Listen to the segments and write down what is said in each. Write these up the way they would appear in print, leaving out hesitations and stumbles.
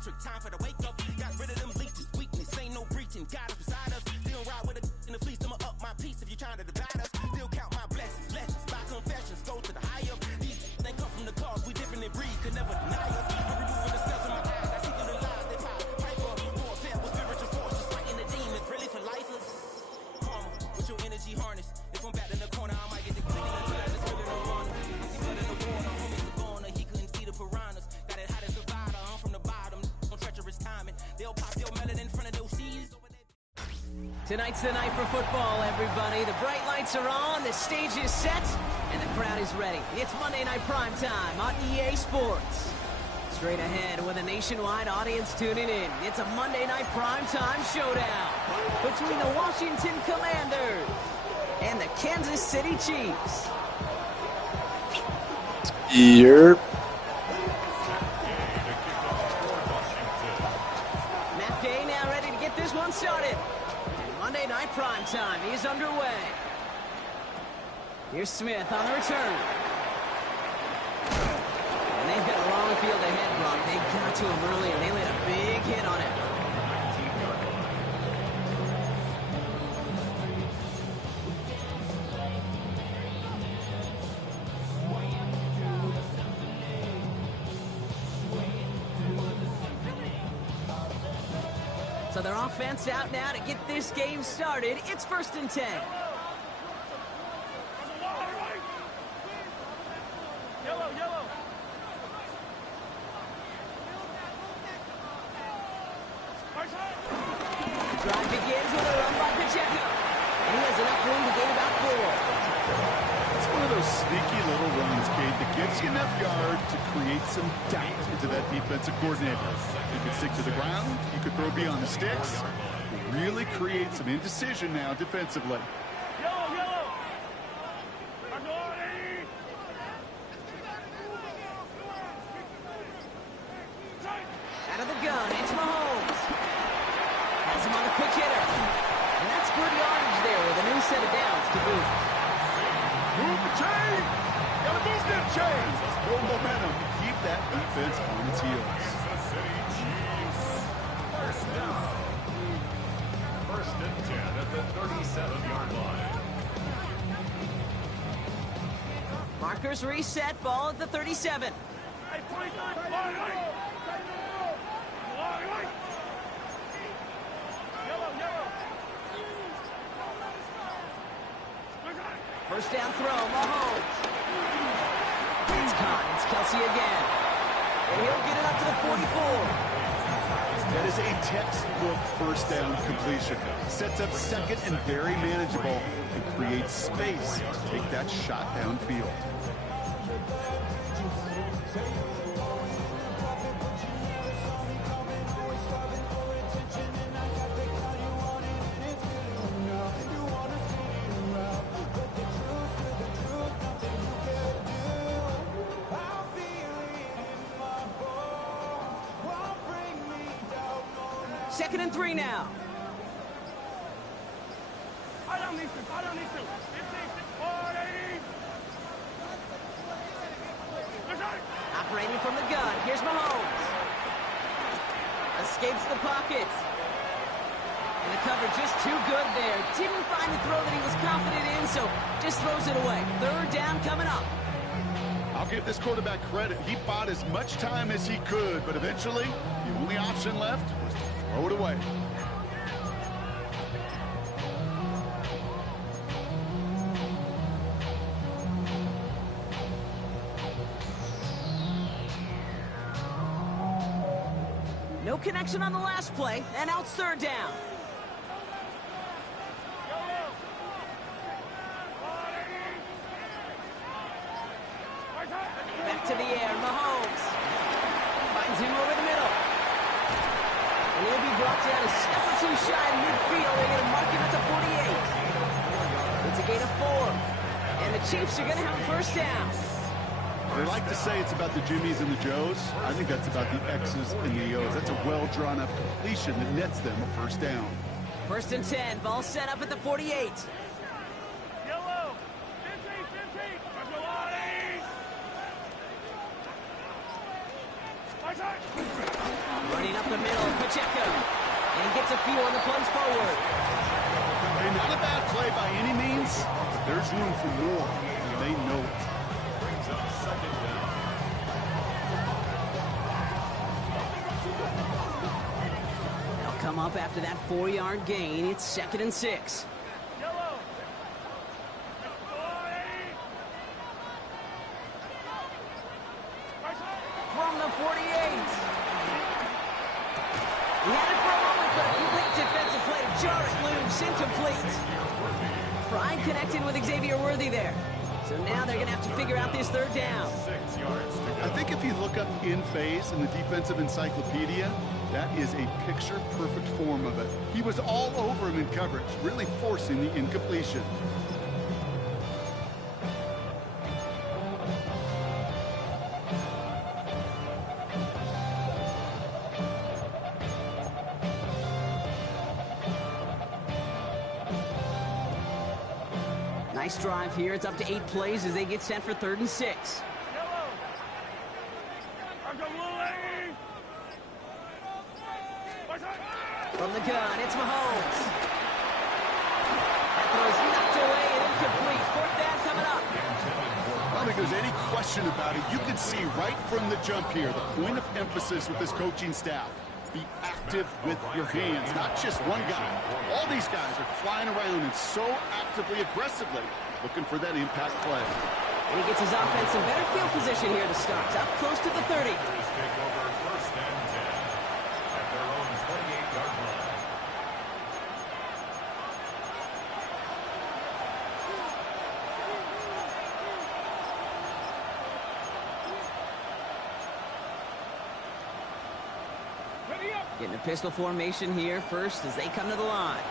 electric, time for the wake up. Got rid of them leeches, weakness, ain't no breaching. God is beside us. Still ride with a in the fleece, I'ma up my piece if you trying to divide us. Still count my blessings, lessons, by confessions, go to the higher. These they come from the cause, we different in breed, could never deny us. I'm removing the scales in my eyes, I see through the lies, they pop. Hyper, warfare with spiritual forces, fighting the demons, really for lifers. Karma, with your energy harness. If I'm back in the corner, I might get the clean until I just really don't want it. I see blood in the water, homies are gone, he couldn't see the piranhas. Got it hot as a divider, I'm from the bottom, on treacherous timing. They'll pop your melon in front of those seas. Tonight's the night for football, everybody. The bright lights are on, the stage is set, and the crowd is ready. It's Monday Night Primetime on EA Sports. Straight ahead with a nationwide audience tuning in. It's a Monday Night Primetime showdown between the Washington Commanders and the Kansas City Chiefs. Yep. Matt Gay now ready to get this one started. Monday Night Primetime is underway. Here's Smith on the return. And they've got a long field ahead, Brock. They got to him early, and they laid a big hit on it. So their offense out now to get this game started. It's 1st and 10. Drive begins with a run by Pacheco. And he has enough room to gain about 4. It's one of those sneaky little runs, Kate, that gives you enough yards to create some doubt into that defensive coordinator. You can stick to the ground, you could throw beyond the sticks, really create some indecision now defensively. Out of the gun, it's Mahomes. Has him on the quick hitter. And that's good yardage there with a new set of downs to boot. Move the chain! Gotta move them chains! Build momentum. Keep that defense on its heels. First and 10 at the 37-yard line. Markers reset, ball at the 37. First down throw, Mahomes. It's caught. It's Kelsey again. And he'll get it up to the 44. That is a textbook first down completion. Sets up second and very manageable and creates space to take that shot downfield. Second and 3 now. Operating from the gun. Here's Mahomes. Escapes the pocket. And the cover just too good there. Didn't find the throw that he was confident in, so just throws it away. 3rd down coming up. I'll give this quarterback credit. He bought as much time as he could, but eventually the only option left was to throw it away. No connection on the last play, and now it's 3rd down. Back to the air, Mahomes. Finds him over the middle. And he'll be brought down a step or 2 shy of midfield. They're going to mark him at the 48. It's a gain of 4. And the Chiefs are going to have a first down. They like to say it's about the Jimmies and the Joes. I think that's about the X's and the O's. That's a well-drawn-up completion that nets them a first down. 1st and 10. Ball set up at the 48. Running Pacheco. And he gets a few on the plunge forward. Hey, not a bad play by any means, but there's room for more, and they know it. Brings up second down. They'll come up after that 4-yard gain. It's 2nd and 6. From the 48. He had it for a moment, but a complete defensive play to jar it loose. Incomplete. Pride connecting with Xavier Worthy there. So now they're going to have to figure out this 3rd down. 6 yards to go. I think if you look up in phase in the defensive encyclopedia, that is a picture-perfect form of it. He was all over him in coverage, really forcing the incompletion. Nice drive here. It's up to 8 plays as they get set for 3rd and 6. From the gun, it's Mahomes. That throw's knocked away and incomplete. 4th down coming up. I don't think there's any question about it. You can see right from the jump here, the point of emphasis with this coaching staff. Be active with your hands, not just one guy. All these guys are flying around and so actively, aggressively looking for that impact play. And he gets his offense in better field position here to start. Up close to the 30. Take over 1st and 10 at their own 28-yard line. Getting a pistol formation here first as they come to the line.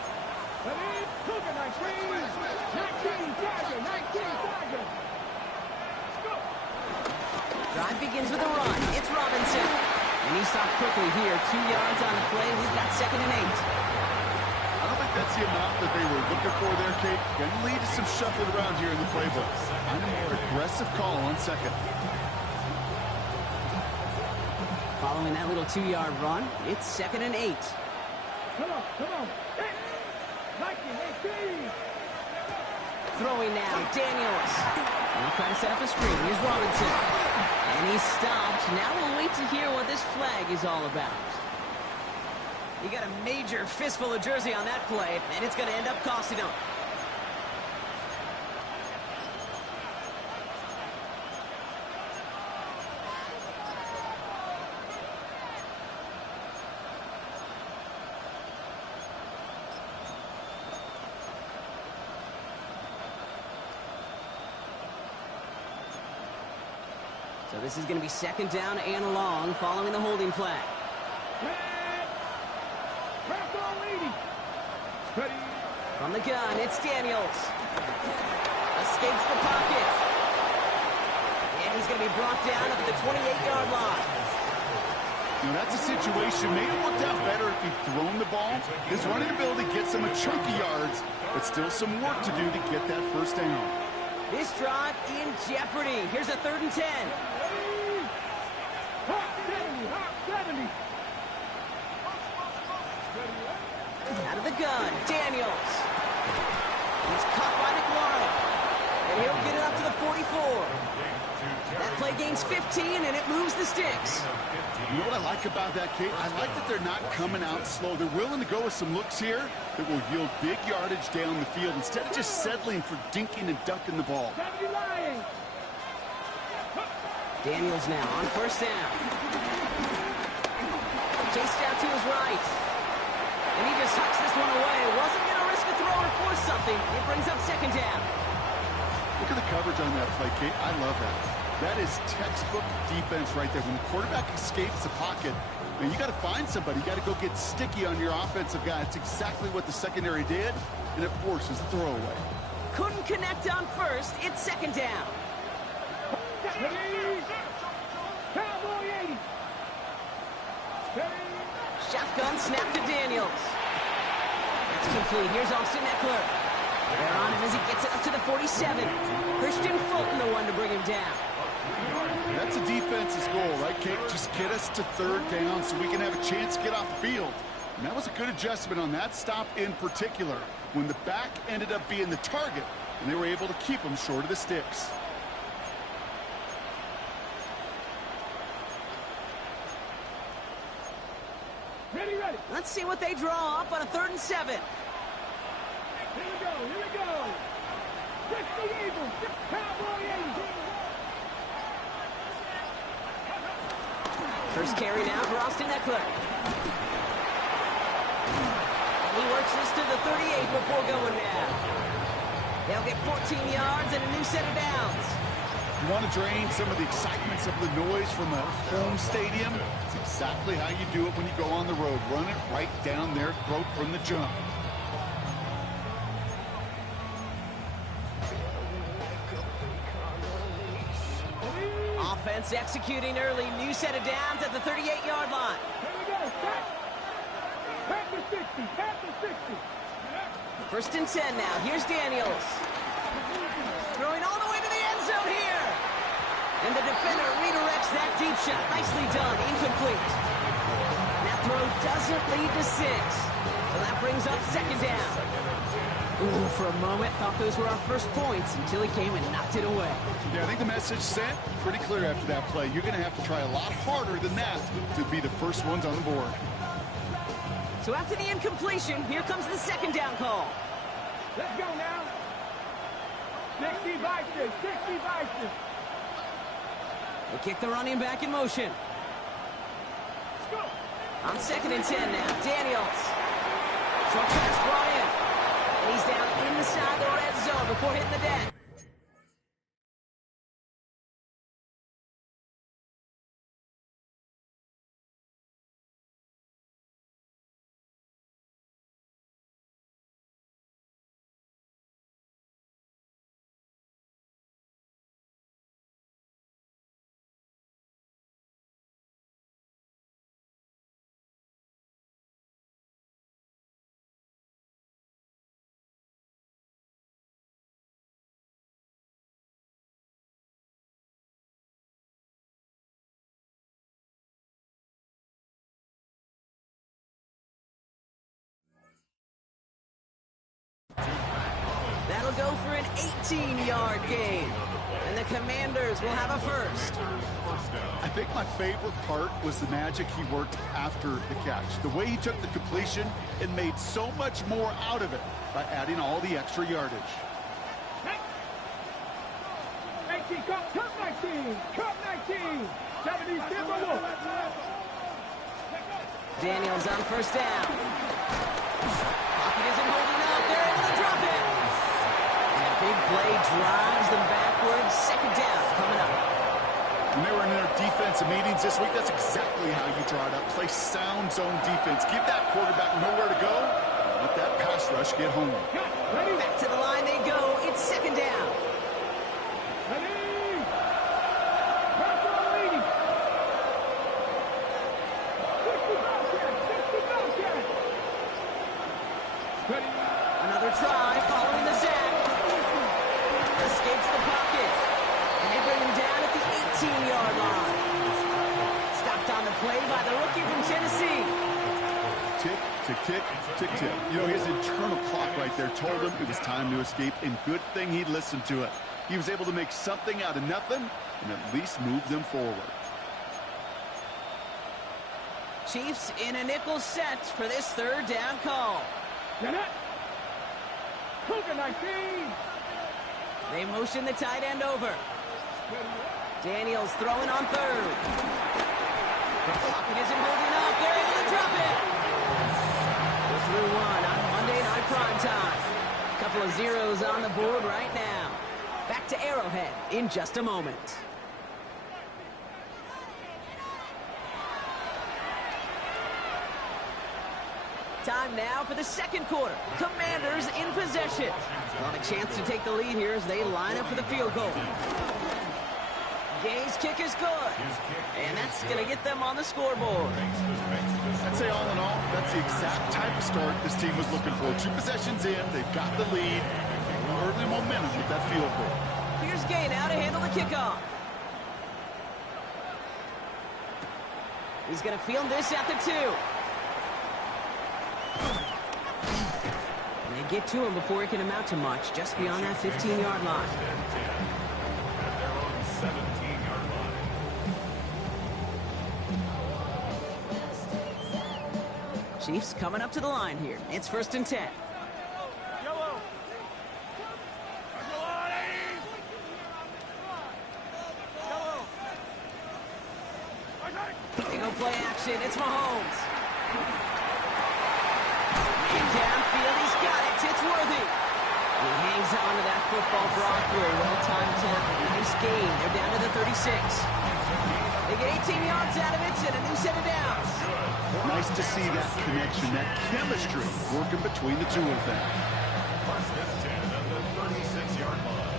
Drive begins with a run. It's Robinson. And he stopped quickly here. 2 yards on the play. We've got 2nd and 8. I don't think that's the amount that they were looking for there, Kate. Going to lead to some shuffling around here in the playbook. I'm a more aggressive call on 2nd. Following that little 2-yard run, it's 2nd and 8. Come on. Hey, Throwing now, Daniels. And he'll try to set up a screen. Here's Robinson. And he's stopped. Now we'll wait to hear what this flag is all about. He got a major fistful of jersey on that play, and it's going to end up costing him. So this is going to be 2nd down and long following the holding flag. From the gun, it's Daniels. Escapes the pocket. And he's going to be brought down up at the 28-yard line. You know, that's a situation. Maybe it worked out better if he'd thrown the ball. His running ability gets him a chunky yards, but still some work to do to get that 1st down. This drive in jeopardy. Here's a 3rd and 10. Out of the gun, Daniels. He's caught by McLaurin. And he'll get it up to the 44. That play gains 15, and it moves the sticks. You know what I like about that, Kate? I like that they're not coming out slow. They're willing to go with some looks here that will yield big yardage down the field instead of just settling for dinking and ducking the ball. Daniels now on 1st down. Chased out to his right. And he just hucks this one away. Wasn't going to risk a throw or force something. It brings up 2nd down. Look at the coverage on that play, Kate. I love that. That is textbook defense right there. When the quarterback escapes the pocket, man, you got to find somebody. You got to go get sticky on your offensive guy. It's exactly what the secondary did, and it forces the throwaway. Couldn't connect on 1st. It's 2nd down. Shotgun snap to Daniels. That's complete. Here's Austin Eckler. They're on him as he gets it up to the 47. Christian Fulton, the one to bring him down. That's a defense's goal, right, Kate? Just get us to 3rd down so we can have a chance to get off the field. And that was a good adjustment on that stop in particular, when the back ended up being the target, and they were able to keep him short of the sticks. Ready, ready. Let's see what they draw up on a 3rd and 7. Here we go, here we go. 60 Eagles, Cowboy Eagles. First carry now for Austin Eckler. And he works this to the 38 before going down. They'll get 14 yards and a new set of downs. You want to drain some of the excitement, some of the noise from a home stadium? It's exactly how you do it when you go on the road. Run it right down their throat from the jump. Offense executing early. New set of downs at the 38-yard line. Here we go, set. Back to 60, back to 60. First and 10 now. Here's Daniels. Throwing all the way to the end zone here. And the defender redirects that deep shot. Nicely done. Incomplete. That throw doesn't lead to 6. So that brings up 2nd down. Ooh, for a moment, thought those were our first points until he came and knocked it away. Yeah, I think the message sent pretty clear after that play. You're going to have to try a lot harder than that to be the first ones on the board. So after the incompletion, here comes the 2nd down call. Let's go now. 60 Vikings, 60 Vikings. They kick the running back in motion. Let's go. On 2nd and 10 now, Daniels. Short pass brought in. And he's down inside the red zone before hitting the deck. That'll go for an 18-yard gain. And the Commanders will have a first. I think my favorite part was the magic he worked after the catch. The way he took the completion and made so much more out of it by adding all the extra yardage. 19, cup 19, cup 19. 70 Timberwolves. Daniels on first down. Pocket isn't holding up. They're able to drop it. And a big play drives them backwards. 2nd down coming up. When they were in their defensive meetings this week, that's exactly how you draw it up. Play sound zone defense. Give that quarterback nowhere to go. Let that pass rush get home. Back to the line they go. It's 2nd down. Another try following the sack. Escapes the pocket. And they bring him down at the 18-yard line. Stopped on the play by the rookie from Tennessee. Tick, tick, tick, tick, tick. You know, his internal clock right there told him it was time to escape, and good thing he listened to it. He was able to make something out of nothing and at least move them forward. Chiefs in a nickel set for this 3rd down call. They motion the tight end over. Daniels throwing on 3rd. The pocket isn't holding up. They're able to drop it. We're through one on Monday Night Primetime. Couple of zeros on the board right now. Back to Arrowhead in just a moment. Time now for the 2nd quarter. Commanders in possession. Want a chance to take the lead here as they line up for the field goal. Gay's kick is good. And that's going to get them on the scoreboard. I'd say all in all, that's the exact type of start this team was looking for. 2 possessions in, they've got the lead. Early momentum with that field goal. Here's Gay now to handle the kickoff. He's going to field this at the 2. And they get to him before it can amount to much, just beyond that 15-yard line. At their own 17-yard line. Chiefs coming up to the line here. It's 1st and 10. They go play action. It's Mahomes. And downfield, he's got it. It's Worthy. And he hangs on to that football, Brock, for a well-timed tackle. Nice game. They're down to the 36. They get 18 yards out of it and a new set of downs. Nice to see that connection, that chemistry working between the two of them. 1st and 10 at the 36-yard line.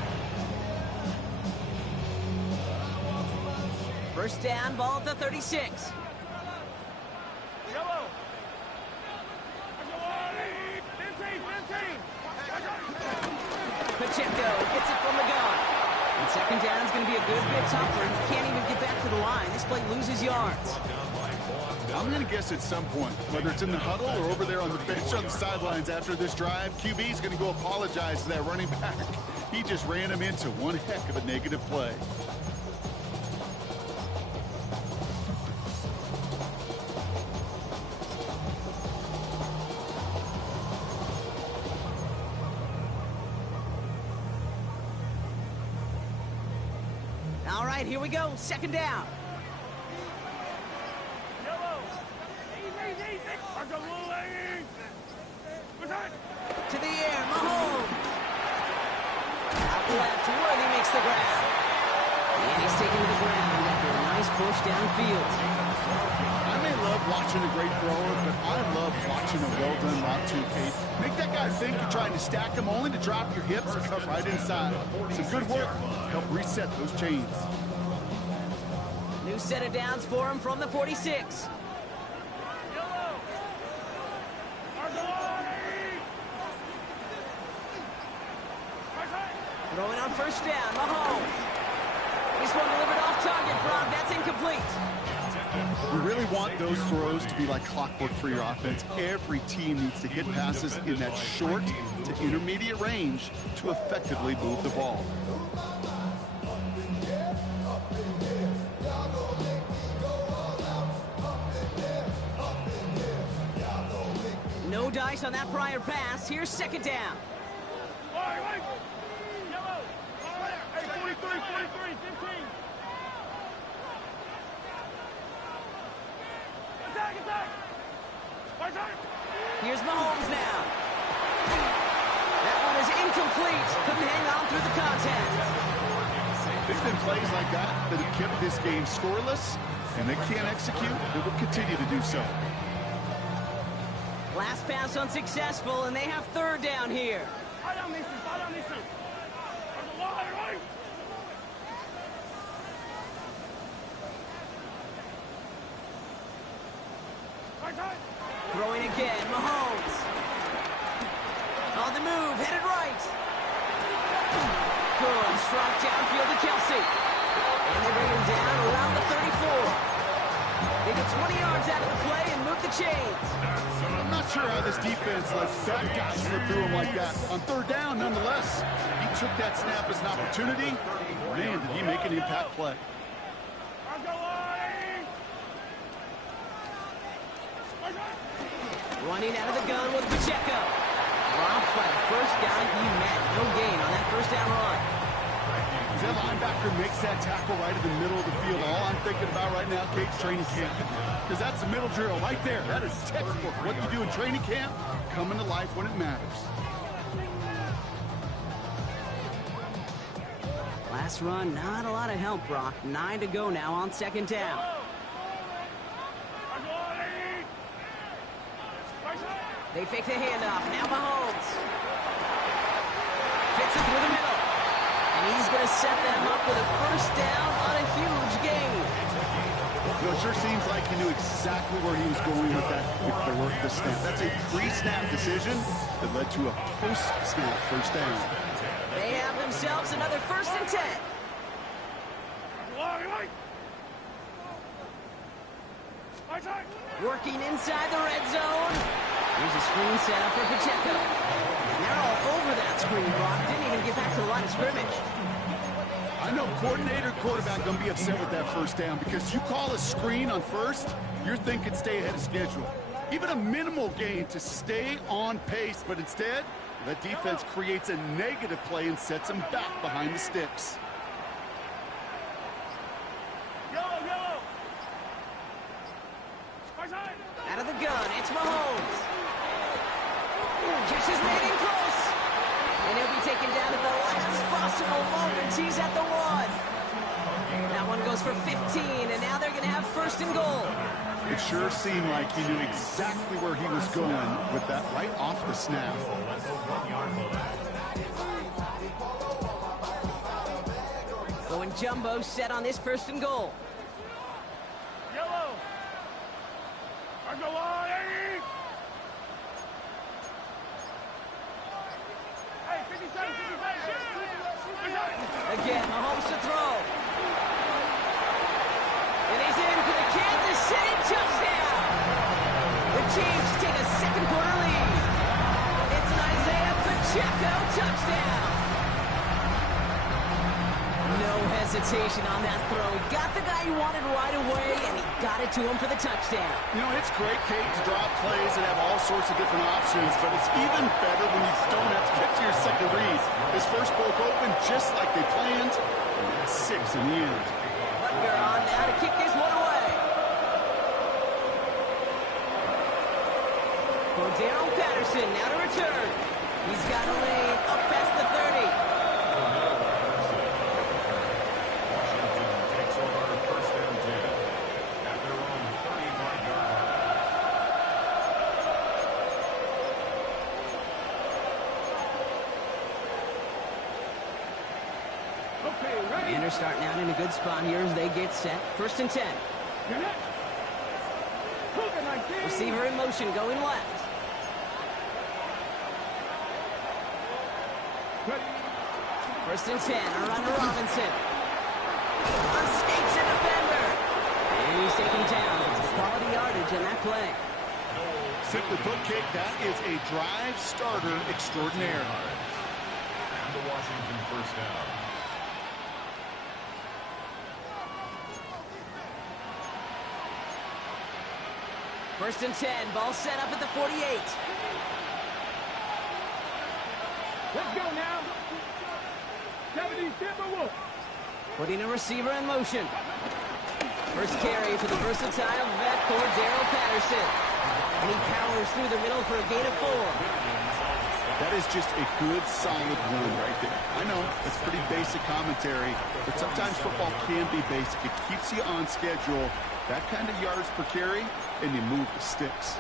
First down, ball at the 36. Pacheco gets it from the gun. And 2nd down is going to be a good bit tougher. He can't even get back to the line. This play loses yards. I'm going to guess at some point, whether it's in the huddle or over there on the bench on the sidelines after this drive, QB is going to go apologize to that running back. He just ran him into one heck of a negative play. All right, here we go. 2nd down. To the air, Mahomes. Out left, Worthy makes the grab. And he's taken to the ground after a nice push downfield. I may love watching a great thrower, but I love watching a well-done route too, Kate. Make that guy think you're trying to stack him only to drop your hips and cut right inside. Some good work to help reset those chains. New set of downs for him from the 46. Throwing on 1st down, Mahomes. This one delivered off target, Brock. That's incomplete. You really want those throws to be like clockwork for your offense. Every team needs to hit passes in that short to intermediate range to effectively move the ball. No dice on that prior pass. Here's 2nd down. Here's Mahomes now. That one is incomplete. Couldn't hang on through the contact. There's been plays like that that have kept this game scoreless, and they can't execute. They will continue to do so. Last pass unsuccessful, and they have 3rd down here. Throwing again, Mahomes. On the move, headed right. Good, strike downfield to Kelsey. And they bring him down around the 34. They get 20 yards out of the play and move the chains. I'm not sure how this defense lets that guy slip through him like that. On 3rd down, nonetheless, he took that snap as an opportunity. Man, did he make an impact play. Running out of the gun with Pacheco. Dropped by the first guy he met. No gain on that 1st down run. As that linebacker makes that tackle right in the middle of the field, all I'm thinking about right now, Kate's training camp. Because that's the middle drill right there. That is textbook. What you do in training camp, coming to life when it matters. Last run, not a lot of help, Brock. 9 to go now on 2nd down. They fake the handoff. Now Mahomes. Fits it through the middle. And he's going to set them up with a 1st down on a huge gain. You know, it sure seems like he knew exactly where he was going with that before the snap. That's a pre-snap decision that led to a post-snap 1st down. They have themselves another 1st and 10. Working inside the red zone. Here's a screen set up for Pacheco. And they're all over that screen, Brock. Didn't even get back to the line of scrimmage. I know coordinator, quarterback going to be upset with that first down because you call a screen on first, you're thinking stay ahead of schedule. Even a minimal gain to stay on pace, but instead, that defense creates a negative play and sets them back behind the sticks. Out of the gun, it's Mahomes. Catch is made in close. And he'll be taken down at the last possible moment. He's at the 1. That one goes for 15, and now they're going to have first and goal. It sure seemed like he knew exactly where he was going with that right off the snap. Going jumbo set on this first and goal. Yellow. I go on, Eddie. Hey, 57, 55. Again, Mahomes to throw. And he's in for the Kansas City touchdown. The Chiefs take a second quarter lead. It's an Isaiah Pacheco touchdown. No hesitation on that throw. He got the guy he wanted right away, and he got it to him for the touchdown. You know, it's great, Kate, to draw plays and have all sorts of different options, but it's even better when you don't have to get to your second read. His first broke open just like they planned, and that's 6 in the end. Butker on now to kick this one away. Cordero Patterson now to return. He's got a lane up past the 30. Commanders starting out in a good spot here as they get set. First and 10. Receiver in motion going left. First and 10. A run to Robinson. Escapes a defender. And he's taken down. It's quality yardage in that play. Simply put, Kate, that is a drive starter extraordinaire. And the Washington first down. First and 10, ball set up at the 48. Let's go now. 70 Timberwolves. Putting a receiver in motion. First carry for the versatile vet, Cordero Patterson. And he powers through the middle for a gain of 4. That is just a good, solid run right there. I know, that's pretty basic commentary, but sometimes football can be basic. It keeps you on schedule. That kind of yards per carry, and you move the sticks.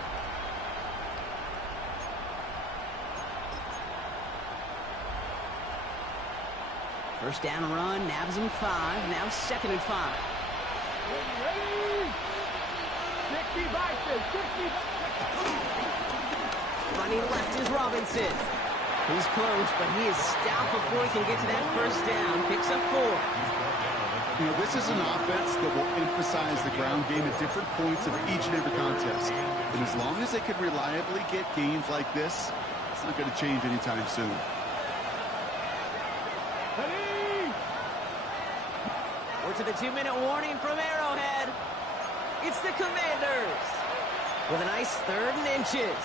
First down run, nabs him 5, now second and 5. Ready? 65, 60. Running left is Robinson. He's close, but he is stopped before he can get to that first down. Picks up 4. You know, this is an offense that will emphasize the ground game at different points of each and every contest. And as long as they can reliably get gains like this, it's not going to change anytime soon. We're to the 2-minute warning from Arrowhead. It's the Commanders with a nice 3rd and inches.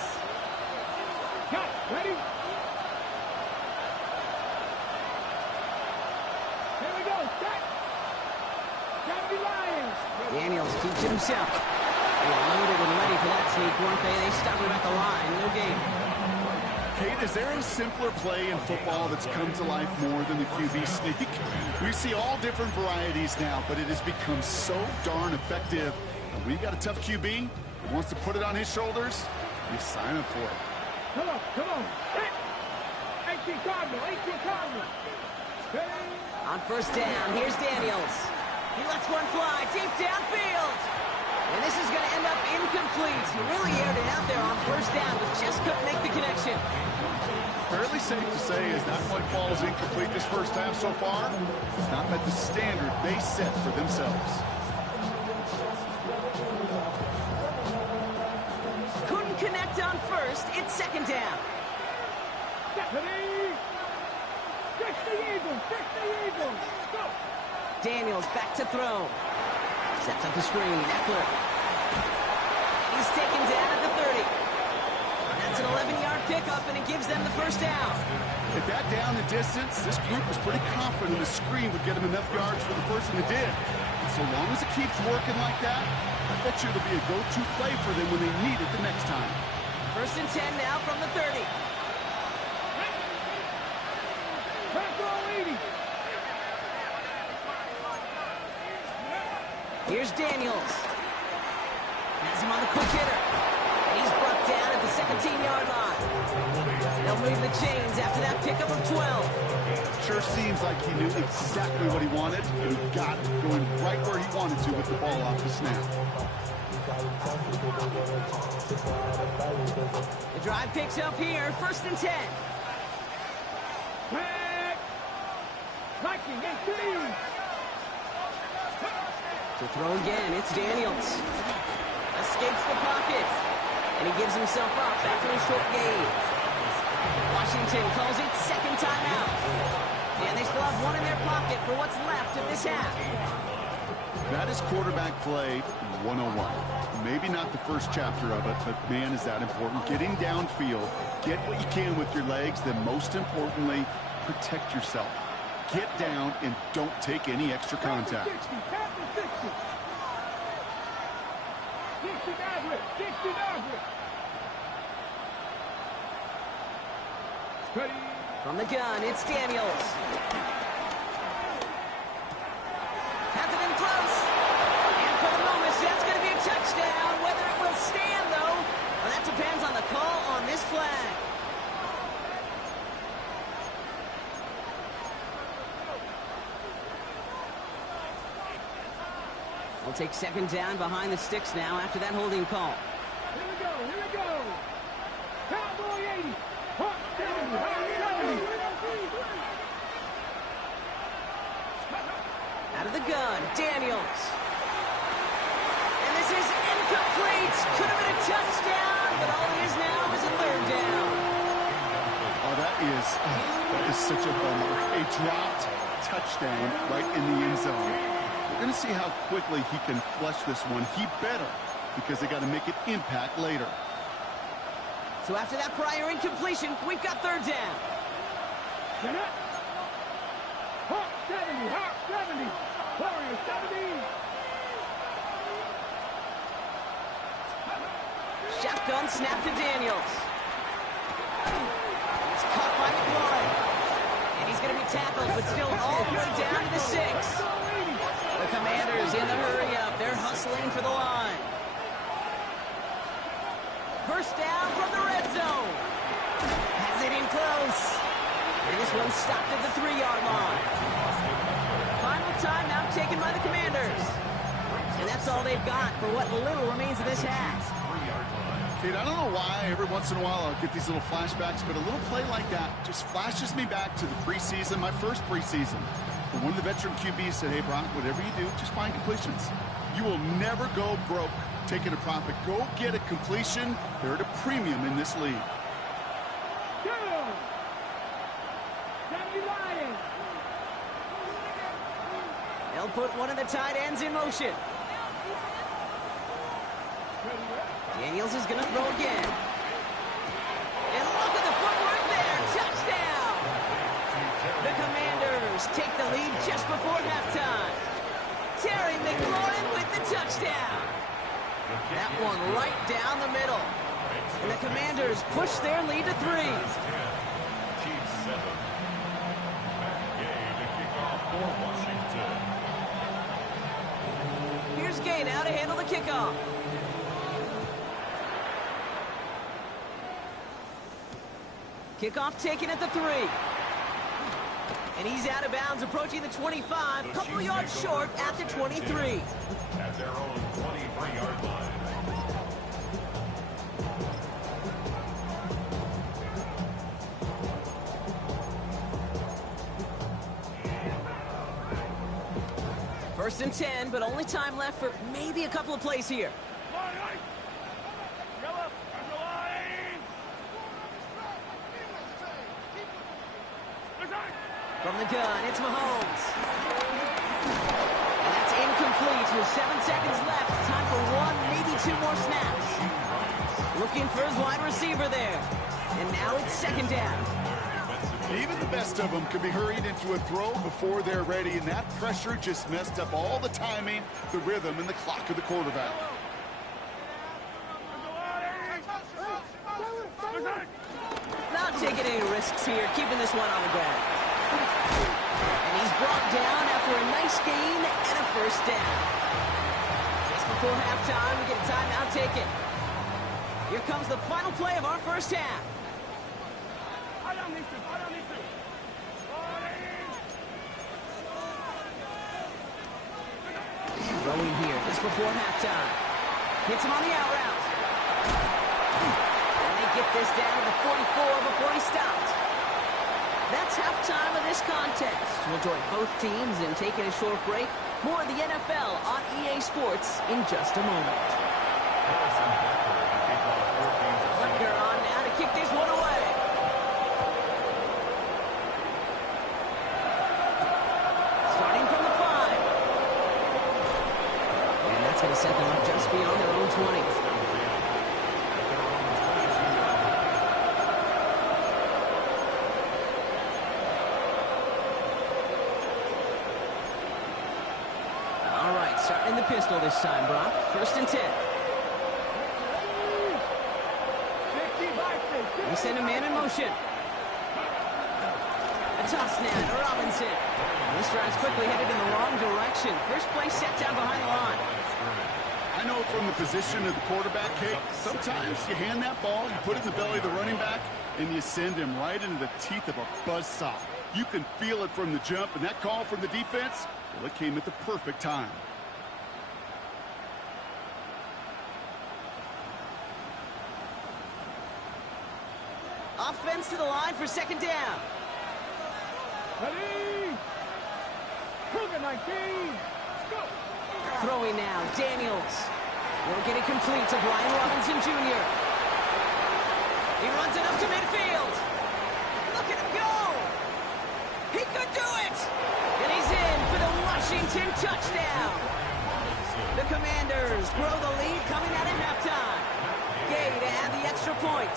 Cut. Ready? Here we go. Set. Daniels keeps it himself. They were loaded and ready for that sneak, weren't they? They stop him at the line. No gain. Kate, is there a simpler play in football that's come to life more than the QB sneak? We see all different varieties now, but it has become so darn effective. And when you got a tough QB who wants to put it on his shoulders, you sign up for it. Come on, come on. 18 Cardinal, 18 Cardinal. On first down, here's Daniels. He lets one fly deep downfield. And this is going to end up incomplete. He really aired it out there on first down, but just couldn't make the connection. Fairly safe to say as that one falls incomplete this first half so far, it's not met the standard they set for themselves. first, it's second down. Ready? Fix the Eagles! Fix the Eagles! Go! Daniels back to throw. Sets up the screen. Eckler. He's taken down at the 30. That's an 11-yard pickup, and it gives them the first down. At that down and distance, this group was pretty confident the screen would get him enough yards for the first, and it did. And so long as it keeps working like that, I bet you it'll be a go-to play for them when they need it the next time. First and 10 now from the 30. Back row 80! Here's Daniels. Has him on the quick hitter. And he's brought down at the 17-yard line. They'll move the chains after that pickup of 12. Sure seems like he knew exactly what he wanted, and he got it going right where he wanted to with the ball off the snap. The drive picks up here, first and 10. Back! Viking, 18! To throw again, it's Daniels. Escapes the pocket. And he gives himself up after a short gain. Washington calls it second timeout. And they still have one in their pocket for what's left of this half. That is quarterback play 101. Maybe not the first chapter of it, but man, is that important. Getting downfield, get what you can with your legs, then most importantly, protect yourself. Get down and don't take any extra contact. 60, 60. Dixie Maverick, Dixie Maverick. Ready? From the gun, it's Daniels. Has it in close. And for the moment, that's going to be a touchdown. Whether it will stand, though, well, that depends on the call on this flag. We'll take second down behind the sticks now after that holding call. Here we go, here we go. Cowboy 80. Hawk 70, Hawk 70. Out of the gun, Daniels. And this is incomplete. Could have been a touchdown, but all it is now is a third down. Oh, that is such a bummer. A dropped touchdown right in the end zone. We're going to see how quickly he can flush this one. He better, because they got to make it impact later. So after that prior incompletion, we've got third down. Hawk 70, Hawk 70. Warrior 70. Shotgun snap to Daniels. It's caught by McLaurin. And he's going to be tackled, but still all the way down to the 6. The Commanders in the hurry-up. They're hustling for the line. First down from the red zone. Has it in close. And this one's stopped at the 3-yard line. Final timeout taken by the Commanders. And that's all they've got for what little remains of this half. Kate, I don't know why every once in a while I'll get these little flashbacks, but a little play like that just flashes me back to the preseason, my first preseason. And one of the veteran QBs said, hey, Brock, whatever you do, just find completions. You will never go broke taking a profit. Go get a completion. They're at a premium in this league. Go! 70 Lions. They'll put one of the tight ends in motion. Daniels is going to throw again. And look at the footwork there. Touchdown! The Commanders take the lead just before halftime. Terry McLaurin with the touchdown. That one right down the middle. And the Commanders push their lead to 3. Chiefs 7. Matt Gay to kick off for Washington. Here's Gay now to handle the kickoff. Kickoff taken at the 3. And he's out of bounds, approaching the 25, couple yards short at the 23. At their own 23-yard line. First and 10, but only time left for maybe a couple of plays here. From the gun, it's Mahomes. And that's incomplete with 7 seconds left. Time for one, maybe 2 more snaps. Looking for his wide receiver there. And now it's second down. Even the best of them could be hurried into a throw before they're ready, and that pressure just messed up all the timing, the rhythm, and the clock of the quarterback. Not taking any risks here, keeping this one on the ground. And he's brought down after a nice gain and a first down. Just before halftime, we get a timeout taken. Here comes the final play of our first half. Throwing here just before halftime. Hits him on the out route. And they get this down to the 44 before he stopped. That's halftime of this contest. We'll join both teams in taking a short break. More of the NFL on EA Sports in just a moment. Butker on now to kick this one away. Starting from the 5. And that's going to set them up just beyond their own 20. All right, starting in the pistol this time, Brock. First and 10. We send a man in motion. A toss now to Robinson. This drive's quickly headed in the wrong direction. First play set down behind the line. I know from the position of the quarterback, Kate, sometimes you hand that ball, you put it in the belly of the running back, and you send him right into the teeth of a buzzsaw. You can feel it from the jump, and that call from the defense, well, it came at the perfect time. Offense to the line for second down. Ready? Cougar 19. Go. Throwing now, Daniels. Will get it complete to Brian Robinson Jr. He runs it up to midfield. Look at him go. He could do it. And he's in for the Washington touchdown. The Commanders grow the lead coming out of halftime. Gay to add the extra point.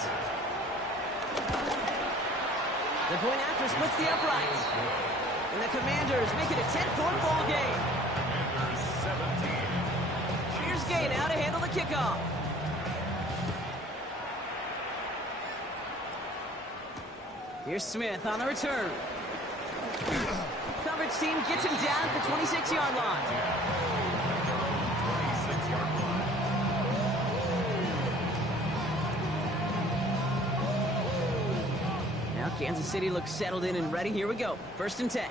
The point after splits the uprights. And the Commanders make it a 10-point ball game. Here's Gay now to handle the kickoff. Here's Smith on the return. Coverage team gets him down at the 26-yard line. Now Kansas City looks settled in and ready. Here we go. First and 10.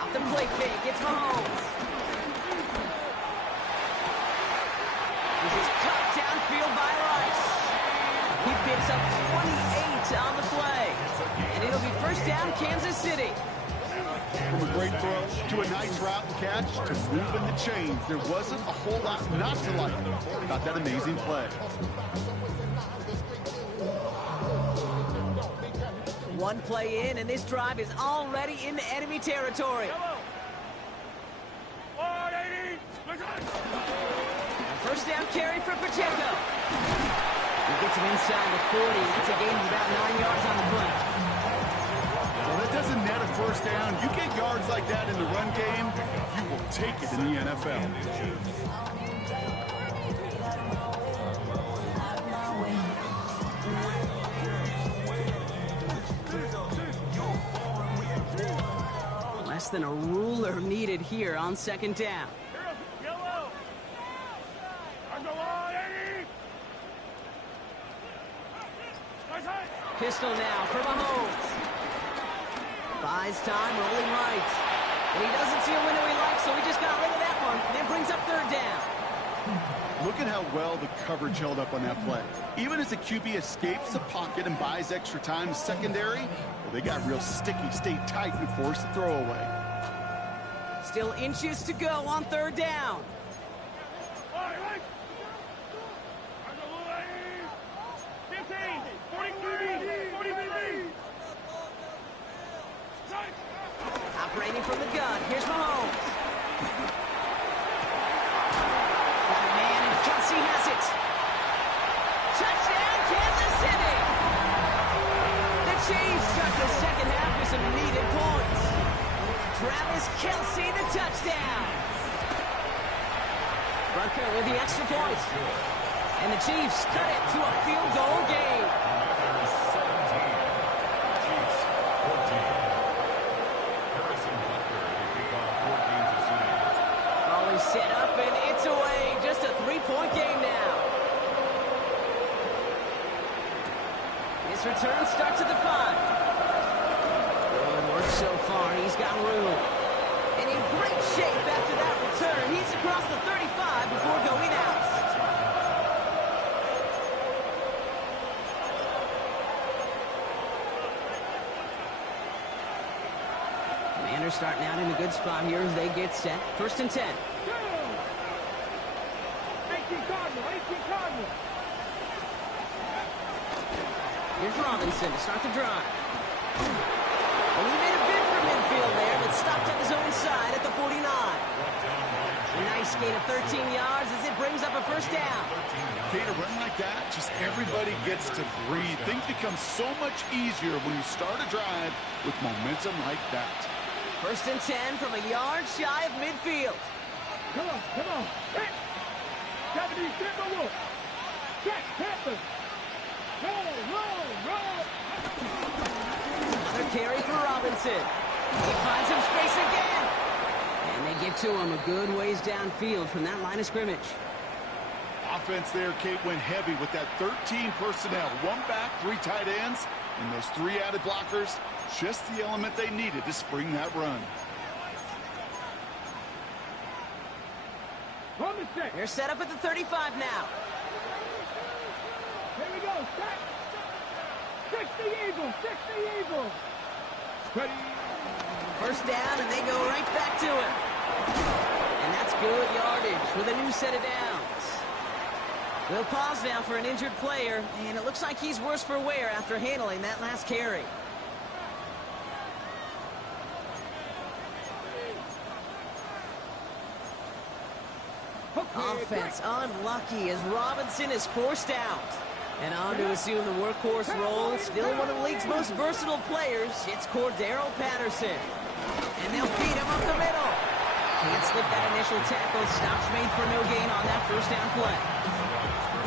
Off the play fake, it's Mahomes. This is cut downfield by Rice. He picks up 28 on the play. And it'll be first down, Kansas City. From a great throw to a nice route and catch to moving the chains, there wasn't a whole lot not to like about that amazing play. One play in, and this drive is already into enemy territory. First down carry for Pacheco. He gets him inside the 40. That's a gain of about 9 yards on the play. Well, that doesn't net a first down. You get yards like that in the run game, you will take it in the NFL. Less than a ruler needed here on second down. Pistol now for Mahomes. Buys time, rolling right. And he doesn't see a window he likes, so he just got rid of that one. And brings up third down. Look at how well the coverage held up on that play. Even as the QB escapes the pocket and buys extra time secondary, well, they got real sticky, stayed tight, and forced the throw away. Still inches to go on third down. from the gun. Here's Mahomes. Got a man, and Kelsey has it. Touchdown, Kansas City! The Chiefs start the second half with some needed points. Travis Kelsey, the touchdown. Rucker with the extra point. And the Chiefs cut it to a field goal game. Commanders 17, Chiefs 14. Harrison Butker to kick off 14 to 7. Ball is set up, and it's away. Just a 3-point game now. This return starts at the 5. Good work so far. He's got room. And in great shape after that return. He's across the 35 before going out. Commanders starting out in a good spot here as they get set. 1st and 10. 18 Cardinal, 18 Cardinal. Here's Robinson to start the drive. And he made a bid for midfield there, but stopped at his own side at the 49. A nice gain of 13 yards as it brings up a 1st down. Okay, to run like that, just everybody gets to breathe. Things become so much easier when you start a drive with momentum like that. 1st and 10 from a yard shy of midfield. Come on, come on. Hit. Japanese Timberwolves. Jack Panthers. Roll, roll, roll. Another carry for Robinson. He finds some space again. And they get to him a good ways downfield from that line of scrimmage. Offense there, Kate, went heavy with that 13 personnel. 1 back, 3 tight ends, and those 3 added blockers. Just the element they needed to spring that run. On the set. They're set up at the 35 now. Here we go. Set. 60 Eagles. 60 Eagles. Ready. 1st down, and they go right back to him. And that's good yardage with a new set of downs. We'll pause now for an injured player, and it looks like he's worse for wear after handling that last carry. Offense unlucky as Robinson is forced out. And on to assume the workhorse role, still one of the league's most versatile players, it's Cordero Patterson. And they'll feed him up the middle. Can't slip that initial tackle. Stops made for no gain on that 1st down play.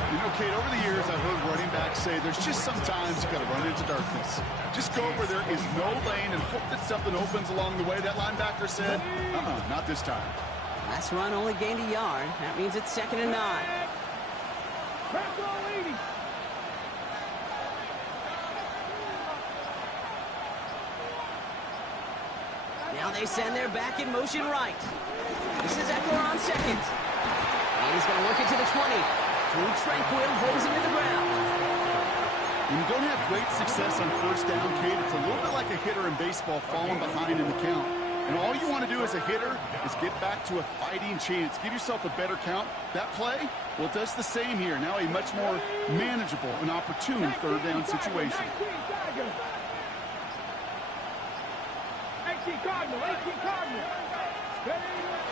You know, Kate, over the years, I've heard running backs say there's just sometimes you got to run into darkness. Just go where there is no lane and hope that something opens along the way. That linebacker said, not this time. Last run only gained a yard. That means it's 2nd and 9. Back roll 80. Now they send their back in motion right. This is Eckler on 2nd. And he's going to work it to the 20. Drew Tranquil brings him to the ground. When you don't have great success on 1st down, Kate, it's a little bit like a hitter in baseball falling behind in the count. And all you want to do as a hitter is get back to a fighting chance. Give yourself a better count. That play, well, it does the same here. Now a much more manageable and opportune 3rd down situation. 18 Cardinal, 18 Cardinal.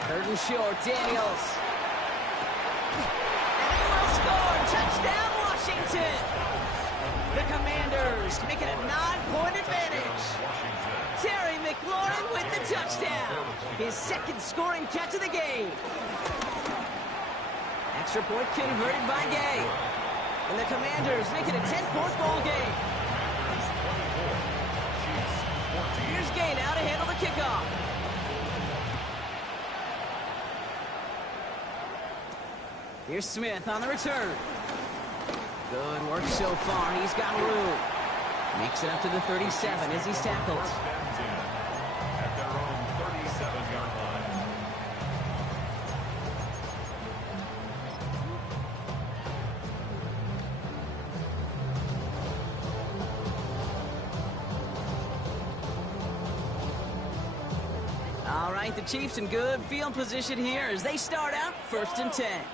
3rd and short, Daniels. And he will score. Touchdown, Washington. The Commanders make it a 9-point advantage. Terry McLaurin with the touchdown. His 2nd scoring catch of the game. Extra point converted by Gay. And the Commanders make it a 10-point ball game. Here's Gay now to handle the kickoff. Here's Smith on the return. Good work so far. He's got room. Makes it up to the 37 as he's tackled. At their own 37-yard line. All right, the Chiefs in good field position here as they start out 1st and 10.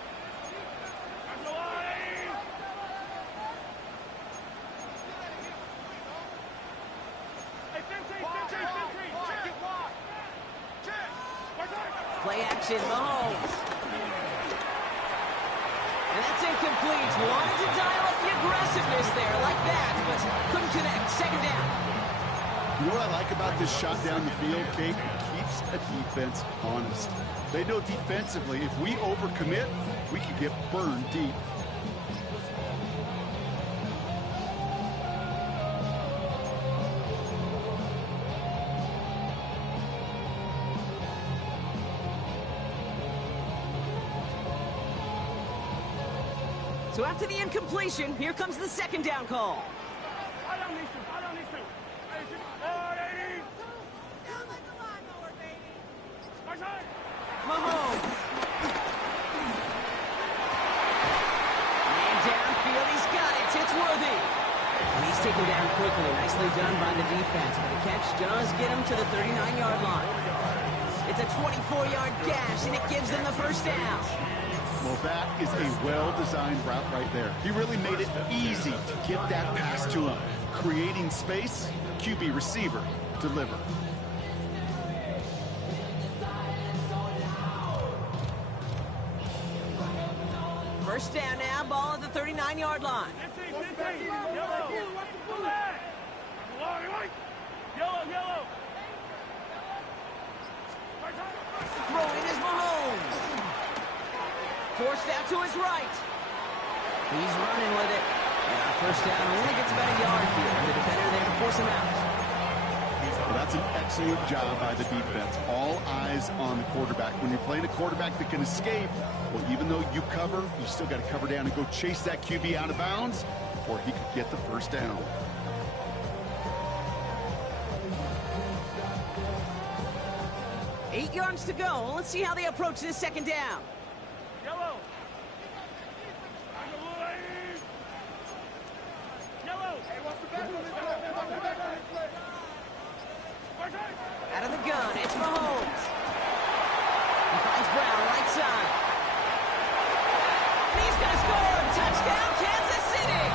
Play action, Mahomes. And that's incomplete. Wanted to dial up the aggressiveness there like that, but couldn't connect. Second down. You know what I like about this shot down the field, Kate? It keeps a defense honest. They know defensively, if we overcommit, we could get burned deep. So after the incompletion, here comes the second down call. Mahomes. Man downfield, he's got it. It's worthy. And he's taken down quickly. Nicely done by the defense, but the catch does get him to the 39-yard line. It's a 24-yard gash, and it gives them the first down. Well, that is a well-designed route right there. He really made it easy to get that pass to him. Creating space, QB receiver, deliver. First down now, ball at the 39-yard line. Throwing is Mahomes. Forced out to his right. He's running with it. And first down only gets about a yard here. The defender there to force him out. Well, that's an excellent job by the defense. All eyes on the quarterback. When you're playing a quarterback that can escape, well, even though you cover, you still got to cover down and go chase that QB out of bounds before he could get the first down. Eight yards to go. Let's see how they approach this second down. Yellow. Hey, what's the back? Out of the gun, it's Mahomes. He finds Brown, right side. And he's going to score! Touchdown, Kansas City!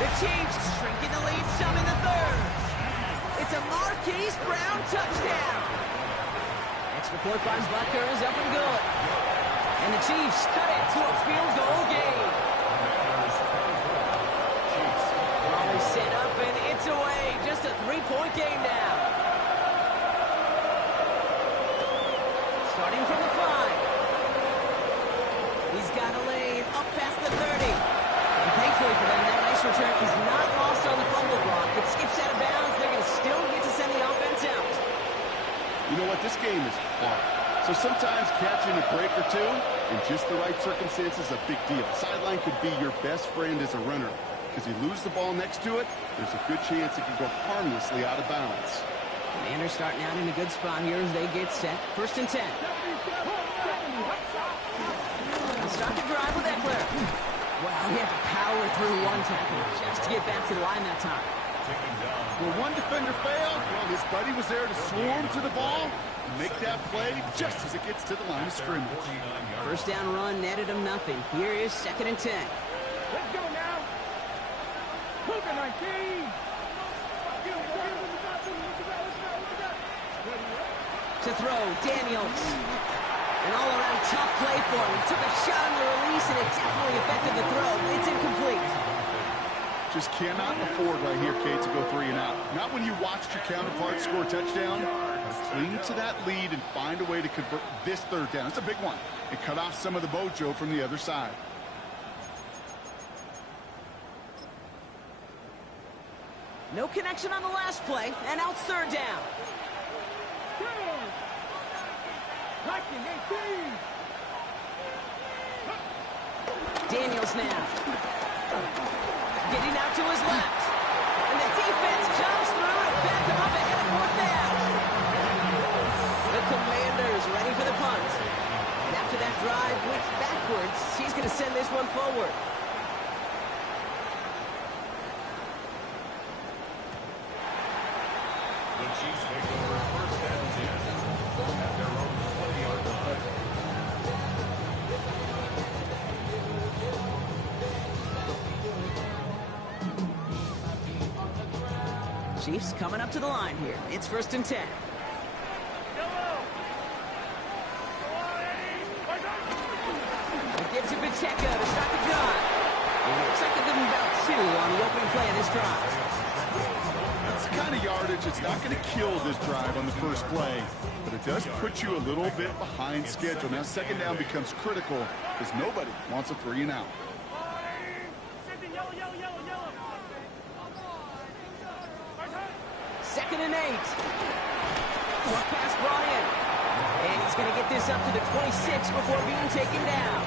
The Chiefs shrinking the lead some in the third. It's a Marquise Brown touchdown. Extra point by Butker is up and good. And the Chiefs cut it to a field goal game. Ball is set up and it's away. Just a three-point game now. Starting from the 5. He's got a lane up past the 30. And thankfully for them, that nice return is not lost on the fumble block. It skips out of bounds. They're going to still get to send the offense out. You know what? This game is hard. So sometimes catching a break or two in just the right circumstances is a big deal. Sideline could be your best friend as a runner. Because you lose the ball next to it, there's a good chance it can go harmlessly out of bounds. Commanders starting out in a good spot here as they get set. First and 10. They'll start the drive with Eckler. Wow, he had to power through one tackle just to get back to the line that time. Well, one defender failed. Well, his buddy was there to swarm to the ball and make that play just as it gets to the line of scrimmage. First down run netted him nothing. Here is second and 10. Let's go now. Cougar 19. To throw, Daniels. An all-around tough play for him. He took a shot on the release, and it definitely affected the throw. It's incomplete. Just cannot afford right here, Kate, to go 3 and out. Not when you watched your counterpart score a touchdown. Cling to that lead and find a way to convert this third down. It's a big one. And cut off some of the mojo from the other side. No connection on the last play, and now it's third down. Daniels now. Getting out to his left. And the defense jumps through and back him up ahead of fourth down. The Commanders ready for the punt. And after that drive went backwards, he's going to send this one forward. The Chiefs take over first and 10 at their own 20-yard line. Chiefs coming up to the line here. It's first and 10. Pacheco to start the drive. And it looks like they're giving about 2 on the opening play of this drive. That's the kind of yardage. It's not going to kill this drive on the first play, but it does put you a little bit behind schedule. Now second down becomes critical because nobody wants a 3 and out. Second and 8. Short pass brought in. And he's going to get this up to the 26 before being taken down.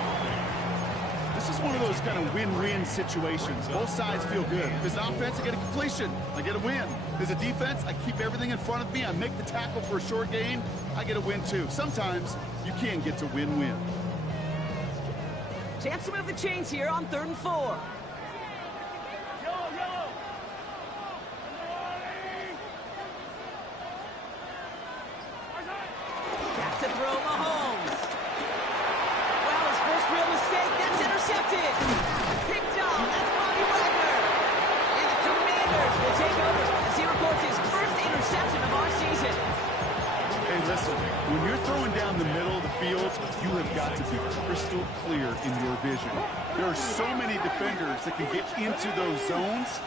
This is one of those kind of win-win situations. Both sides feel good. As an offense, I get a completion. I get a win. As a defense, I keep everything in front of me. I make the tackle for a short gain. I get a win, too. Sometimes you can get to win-win. Chance to move the chains here on 3rd and 4. Back to throw Mahomes. Well, his first real mistake, that's intercepted. Picked off, that's Bobby Wagner. And the Commanders will take over as he records his first interception of our season. Hey, listen, when you're throwing down the middle of the field, you have got to be crystal clear in your vision. There are so many defenders that can get into those zones.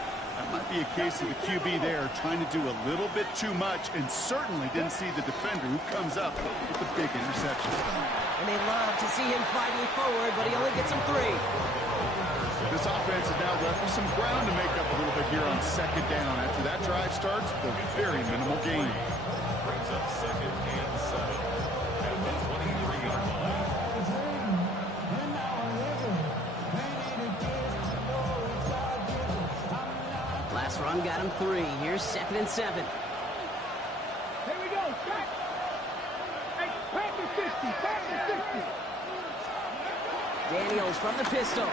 That might be a case of the QB there trying to do a little bit too much and certainly didn't see the defender who comes up with the big interception. And they love to see him fighting forward, but he only gets him 3. This offense is now left with some ground to make up a little bit here on second down. After that drive starts, a very minimal gain. Brings up second and 7 at the 23-yard line. Last run got him 3. Here's 2nd and 7. Here we go. Back. Hey, back to 50. Back to 50. Daniels from the pistol. And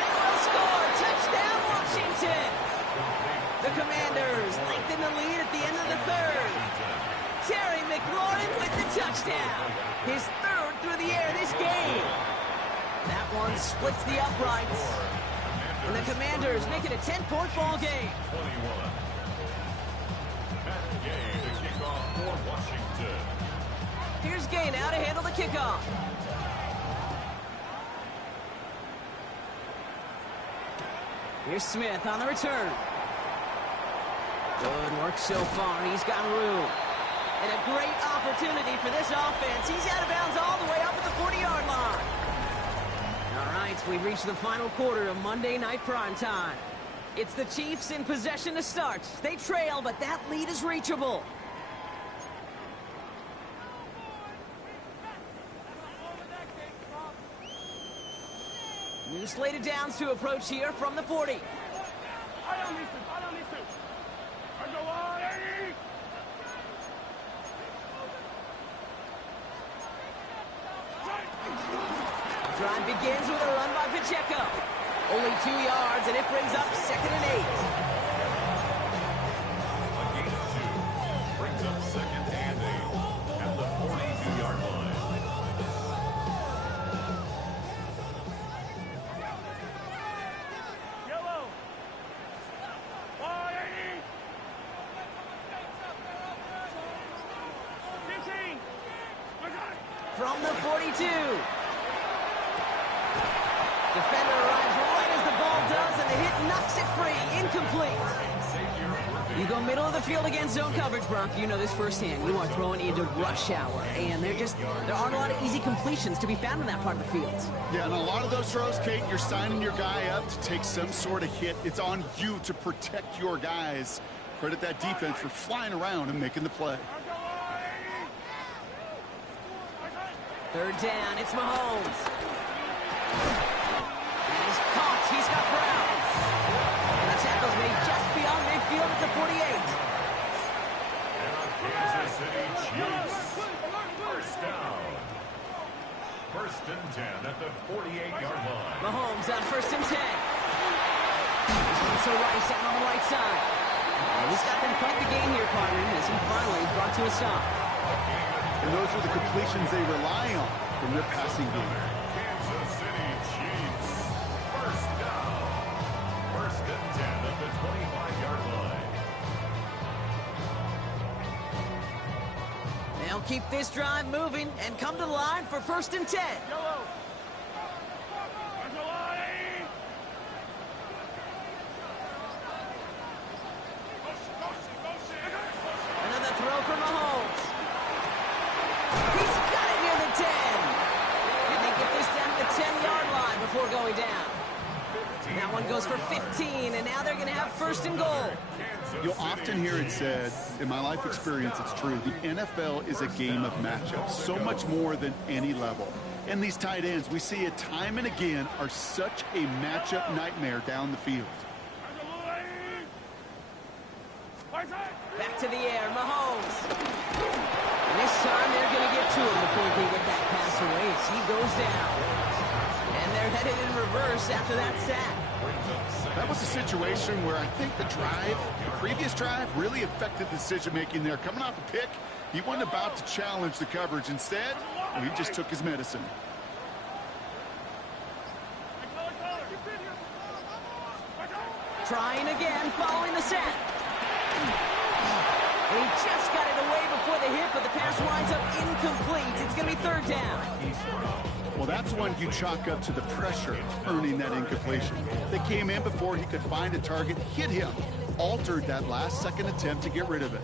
they will score. Touchdown, Washington. The Commanders lengthen the lead at the end of the 3rd. Terry McLaurin with the touchdown. His 3rd through the air this game. That one splits the uprights. And the Commanders make it a 10-point ball game. 21. Matt Gay to kick off for Washington. Here's Gay now to handle the kickoff. Here's Smith on the return. Good work so far. He's got room. And a great opportunity for this offense. He's out of bounds all the way up at the 40-yard line. All right, we've reached the final quarter of Monday Night Primetime. It's the Chiefs in possession to start. They trail, but that lead is reachable. New slated downs to approach here from the 40. Drive begins with a run by Pacheco. Only 2 yards, and it brings up 2nd and 8. A gain of 2 brings up 2nd and 8 at the 42-yard line. Yellow. 180. 15. From the 42. Defender arrives right as the ball does, and the hit knocks it free. Incomplete. You go middle of the field against zone coverage, Brock. You know this firsthand. You are throwing into rush hour, and there aren't a lot of easy completions to be found in that part of the field. Yeah, and a lot of those throws, Kate, you're signing your guy up to take some sort of hit. It's on you to protect your guys. Credit that defense for flying around and making the play. 3rd down, it's Mahomes. And he's caught, he's got Brown. And the tackle's made just beyond midfield at the 48. And our Kansas City Chiefs. First down. 1st and 10 at the 48-yard line. Mahomes on 1st and 10. This one's to Rice out on the right side. And he's got them quite the game here, partner, as he finally is brought to a stop. And those are the completions they rely on from their passing game. Kansas City Chiefs. First down. 1st and 10 at the 25-yard line. They'll They'll keep this drive moving and come to the line for 1st and 10. Another throw for Mahomes. He's got it near the 10. And they get this down to the 10-yard line before going down. That one goes for 15, and now they're going to have 1st and goal. You'll often hear it said, in my life experience, it's true, the NFL is a game of matchups, so much more than any level. And these tight ends, we see it time and again, are such a matchup nightmare down the field. Back to the air, Mahomes. And this time they're going to get to him before he can get that pass away as he goes down. And they're headed in reverse after that sack. That was a situation where I think the previous drive, really affected decision-making there. Coming off a pick, he wasn't about to challenge the coverage. Instead, he just took his medicine. Trying again, following the sack. And he just got it away before the hit, but the pass winds up incomplete. It's going to be 3rd down. Well, that's one you chalk up to the pressure earning that incompletion. They came in before he could find a target, hit him, altered that last-second attempt to get rid of it.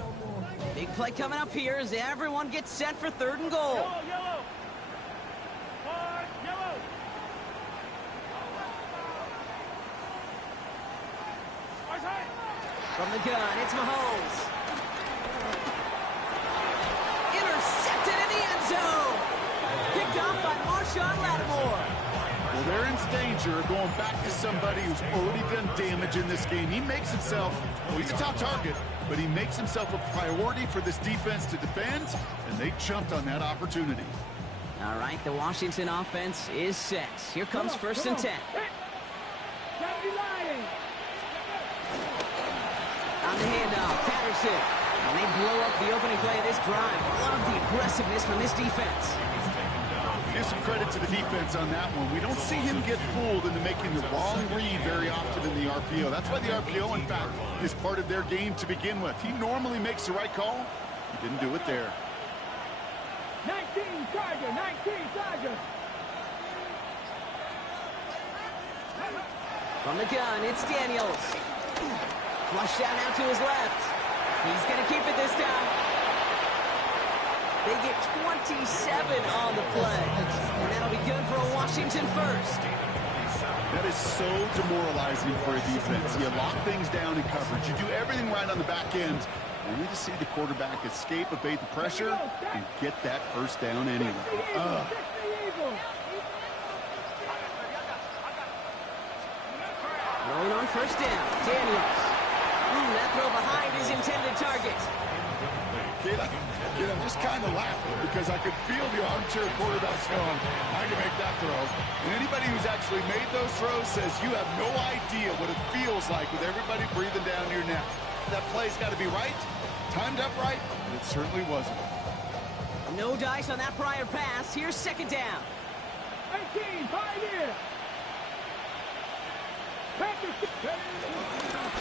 Big play coming up here as everyone gets set for 3rd and goal. Yellow. From the gun, it's Mahomes. Intercepted in the end zone. Picked up by Marshawn Lattimore. Well, they're in danger of going back to somebody who's already done damage in this game. He makes himself, well, he's a top target, but he makes himself a priority for this defense to defend, and they jumped on that opportunity. All right, the Washington offense is set. Here comes 1st and 10. On the handoff, Patterson. And they blow up the opening play of this drive. Love the aggressiveness from this defense. Give some credit to the defense on that one. We don't see him get fooled into making the wrong read very often in the RPO. That's why the RPO, in fact, is part of their game to begin with. He normally makes the right call. He didn't do it there. 19 Tiger. From the gun, it's Daniels. Flushed out now to his left. He's going to keep it this time. They get 27 on the play. And that'll be good for a Washington 1st. That is so demoralizing for a defense. You lock things down in coverage. You do everything right on the back end. You need to see the quarterback escape, evade the pressure, and get that 1st down anyway. Rolling on 1st down. Daniels. That throw behind his intended target. Kid, I'm just kind of laughing because I could feel the armchair quarterbacks going, I can make that throw. And anybody who's actually made those throws says you have no idea what it feels like with everybody breathing down your neck. That play's got to be right, timed up right, and it certainly wasn't. No dice on that prior pass. Here's 2nd down. 18, Pioneer.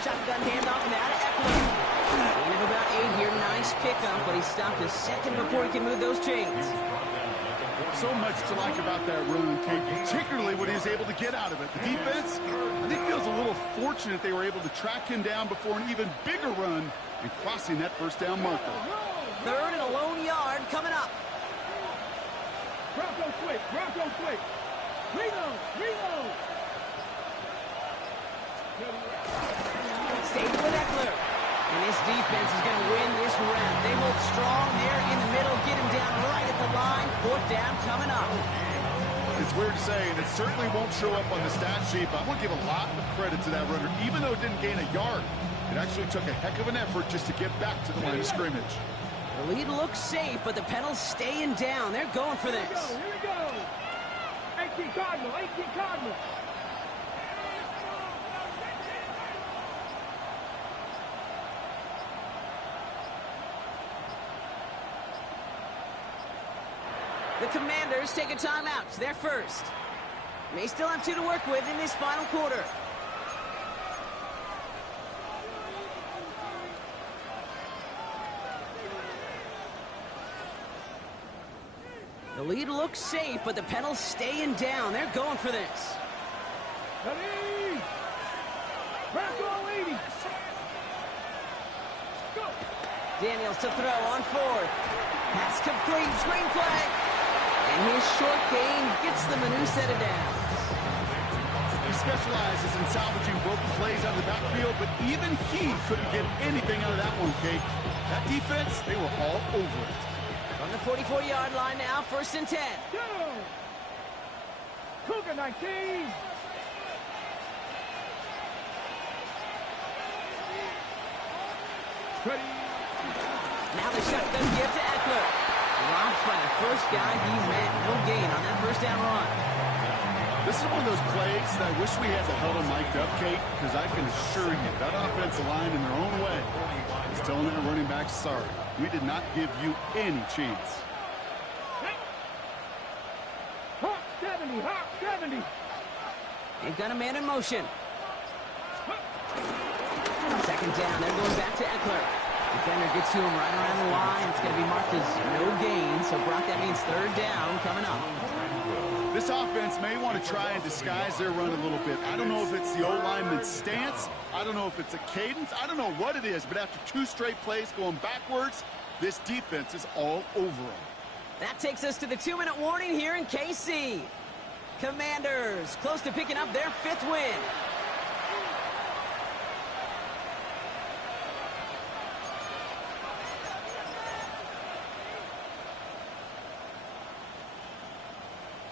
Shotgun handoff now to Eckler. Gain of about 8 here. Nice pickup, but he stopped a second before he can move those chains. So much to like about that run, Kate, particularly what he was able to get out of it. The defense, I think, feels a little fortunate they were able to track him down before an even bigger run and crossing that 1st down marker. 3rd and a lone yard coming up. Bronco quick. Reload. Stay with Eckler. And this defense is going to win this round. They hold strong there in the middle, get him down right at the line. 4th down coming up. It's weird to say, and it certainly won't show up on the stat sheet, but I want to give a lot of credit to that runner. Even though it didn't gain a yard, it actually took a heck of an effort just to get back to the line of scrimmage. The lead looks safe, but the Penals staying down. They're going for this. Here we go. 18 Cardinal. The Commanders take a timeout. They're 1st. They still have 2 to work with in this final quarter. The lead looks safe, but the pedal's staying down. They're going for this. Ready? Press all 80. Go. Daniels to throw on fourth. Pass complete. Screenplay. And his short gain gets them a new set of downs. He specializes in salvaging broken plays out of the backfield, but even he couldn't get anything out of that one, Kate. That defense, they were all over it. From the 44-yard line now, 1st and 10. Go. Cougar 19. Ready? Now the shotgun give to Eckler. Dropped by the first guy he met. No gain on that first down run. This is one of those plays that I wish we had the huddle mic'd up, Kate, because I can assure you that offensive line in their own way is telling their running backs, sorry, we did not give you any chance. Hawk 70, Hawk 70. They've got a man in motion. 2nd down, they're going back to Eckler. Defender gets to him right around the line. It's going to be marked as no gain, so Brock, that means 3rd down coming up. This offense may want to try and disguise their run a little bit. I don't know if it's the O-lineman's stance. I don't know if it's a cadence. I don't know what it is, but after 2 straight plays going backwards, this defense is all over them. That takes us to the 2-minute warning here in KC. Commanders close to picking up their 5th win.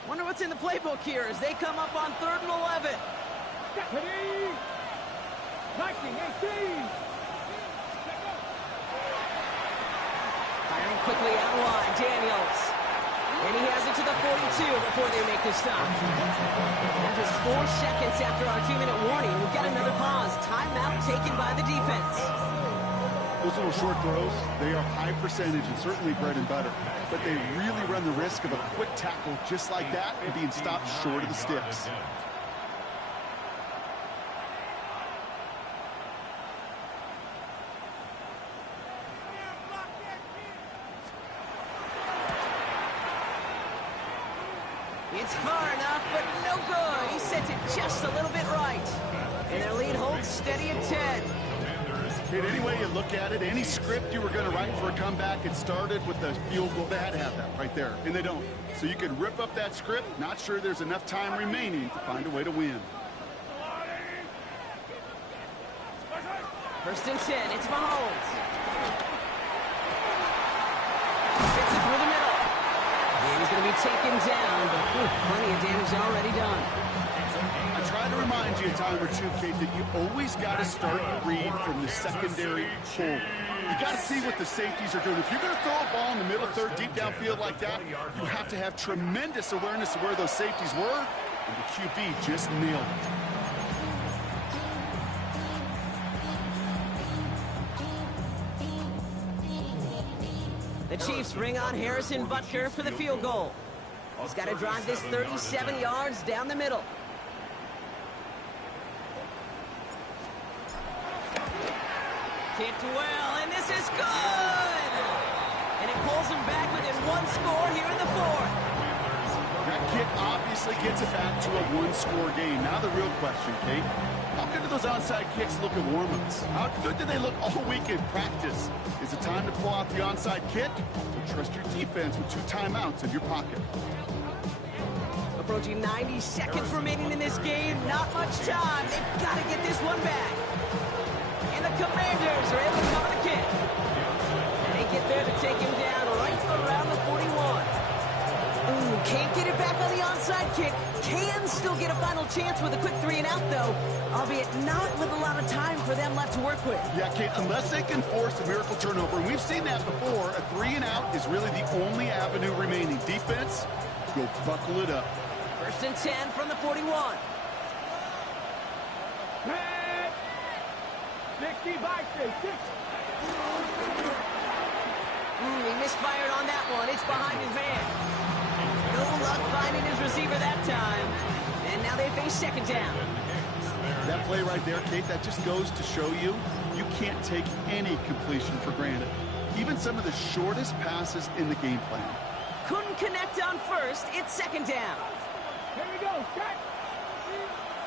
Wonder what's in the playbook here as they come up on 3rd and 11. Ready? 1918. Firing quickly out wide, Daniels. And he has it to the 42 before they make the stop. Now just 4 seconds after our 2-minute warning, we've got another pause. Timeout taken by the defense. Those little short throws, they are high percentage and certainly bread and butter. But they really run the risk of a quick tackle just like that and being stopped short of the sticks. It's far enough, but no good. He sent it just a little bit right. And their lead holds steady at 10. Kate, any way you look at it, any script you were going to write for a comeback, it started with the field goal. They had to have that right there, and they don't. So you could rip up that script, not sure there's enough time remaining to find a way to win. 1st and 10, it's Mahomes. Fits it through the middle. And he's going to be taken down, but plenty of damage already done. I try to remind you a time or two, Kate, that you always got to start your read from the secondary forward. You got to see what the safeties are doing. If you're going to throw a ball in the middle third, deep downfield like that, you have to have tremendous awareness of where those safeties were, and the QB just nailed it. The Chiefs bring on Harrison Butker for the field goal. He's got to drive this 37 yards down the middle. Kicked well, and this is good! And it pulls him back within 1 score here in the 4th. That kick obviously gets it back to a 1-score game. Now the real question, Kate, how good do those onside kicks look in warm-ups? How good do they look all week in practice? Is it time to pull out the onside kick? Or trust your defense with 2 timeouts in your pocket? Approaching 90 seconds remaining in this game. Not much time. They've got to get this one back. And the Commanders are able to cover the kick. And they get there to take him down right around the 41. Ooh, can't get it back on the onside kick. Can still get a final chance with a quick 3-and-out, though, albeit not with a lot of time for them left to work with. Yeah, Kate, unless they can force a miracle turnover, and we've seen that before, a 3-and-out is really the only avenue remaining. Defense, go buckle it up. 1st and 10 from the 41. 60 by 6. He misfired on that one. It's behind his man. No luck finding his receiver that time. And now they face 2nd down. That play right there, Kate, that just goes to show you, you can't take any completion for granted. Even some of the shortest passes in the game plan. couldn't connect on first. It's second down. Here we go. Shot.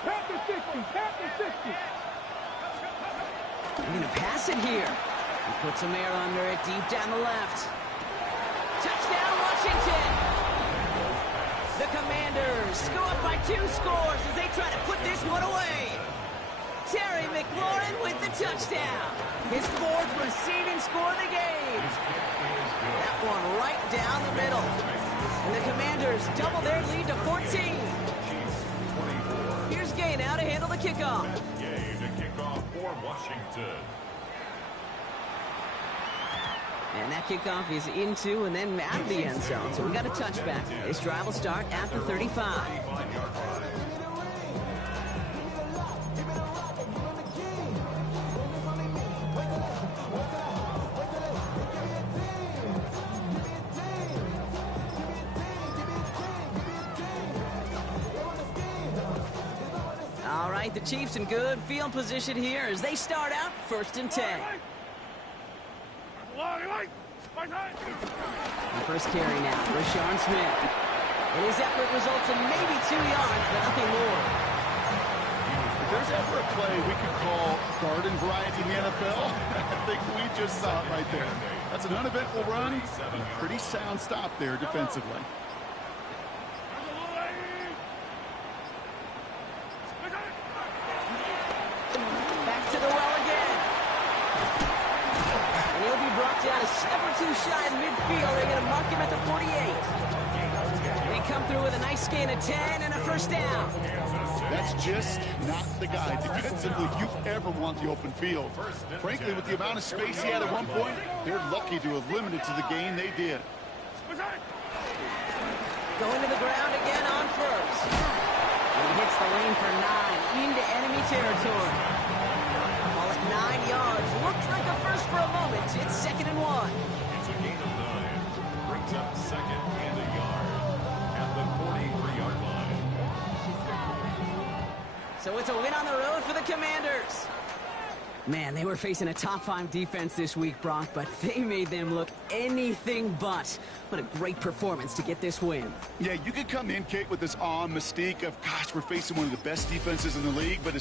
Tap the 60. Tap the 60. They're going to pass it here. He puts some air under it, deep down the left. Touchdown, Washington! The Commanders go up by 2 scores as they try to put this one away. Terry McLaurin with the touchdown. His 4th receiving score of the game. That one right down the middle. And the Commanders double their lead to 14. Here's Gay now to handle the kickoff. Gay to kick off for Washington. And that kickoff is into and then out of the end zone. So we got a touchback. This drive will start at the 35. All right, the Chiefs in good field position here as they start out 1st and 10. The first carry now, Rashawn Smith. And his effort results in maybe 2 yards, but nothing more. If there's ever a play we could call garden variety in the NFL, I think we just saw it right there. That's an uneventful run, and a pretty sound stop there defensively. Back to the well again. And he'll be brought down a step or 2 shy of midfield. They're going to mark him at the 48. They come through with a nice gain of 10 and a first down. That's just not the guy defensively you ever want the open field. Frankly, with the amount of space he had at one point, they're lucky to have limited to the gain they did. Going to the ground again on first. And he hits the lane for 9 into enemy territory. Ball at 9 yards. Looked like a first for a moment. It's 2nd and 1. It's a gain of 9. Brings up 2nd and a yard at the 43-yard line. So it's a win on the road for the Commanders. Man, they were facing a top 5 defense this week, Brock, but they made them look anything but. What a great performance to get this win. Yeah, you could come in, Kate, with this awe and mystique of, gosh, we're facing one of the best defenses in the league, but